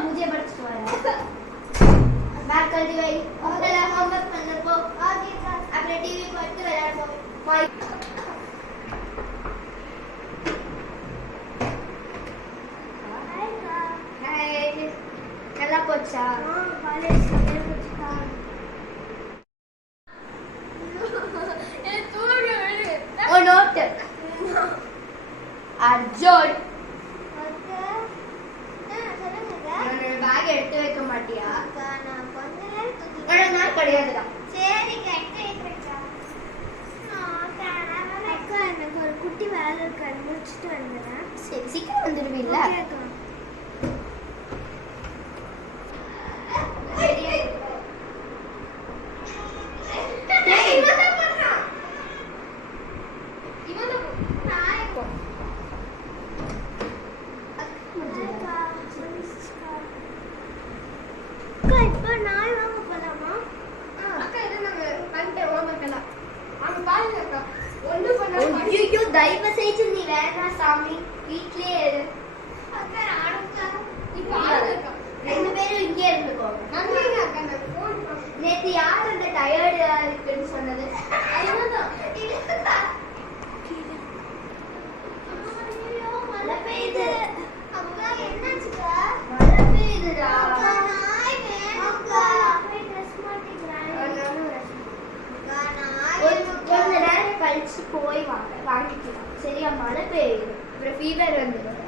मुझे बात कर दी भाई होमवर्क करने को अपने टीवी पर चला पोछा ओ नोट अर्जुन பேக் எடுத்து வைக்க மாட்டியா? நான் கொஞ்ச நேரம் தூக்கி நான் கிடையாதுடா. சரி கரெக்ட்டா எடுத்துடா. அக்கா எனக்கு ஒரு குட்டி வேலை இருக்கு அது முடிச்சிட்டு வந்துறேன். சரி சீக்கிரம் வந்துடுவீல்ல? தயவு செய்து நீ வேணா சாமி வீட்லயே இரு. அக்கா ஆடுங்க. இப்ப ஆடுங்க. ரெண்டு பேரும் இங்கே இருந்துக்கோங்க. நன்றிங்க அக்கா நான் ஃபோன் பண்ணேன். நேத்து யார் அந்த டயர்டா இருக்குன்னு சொன்னது? அதுதான். இல்ல. ஐயோ மழை பெய்யுது. அக்கா என்னாச்சுக்கா? மழை பெய்யுதுடா. அக்கா நாய் வேணும் அக்கா. போய் ட்ரெஸ் மாத்திக்கிறேன். கொஞ்ச நேரம் கழிச்சு போய் வாங்கிக்கலாம் சரியா? மழை பெய்யுது அப்புறம் ஃபீவர் வந்துடும்.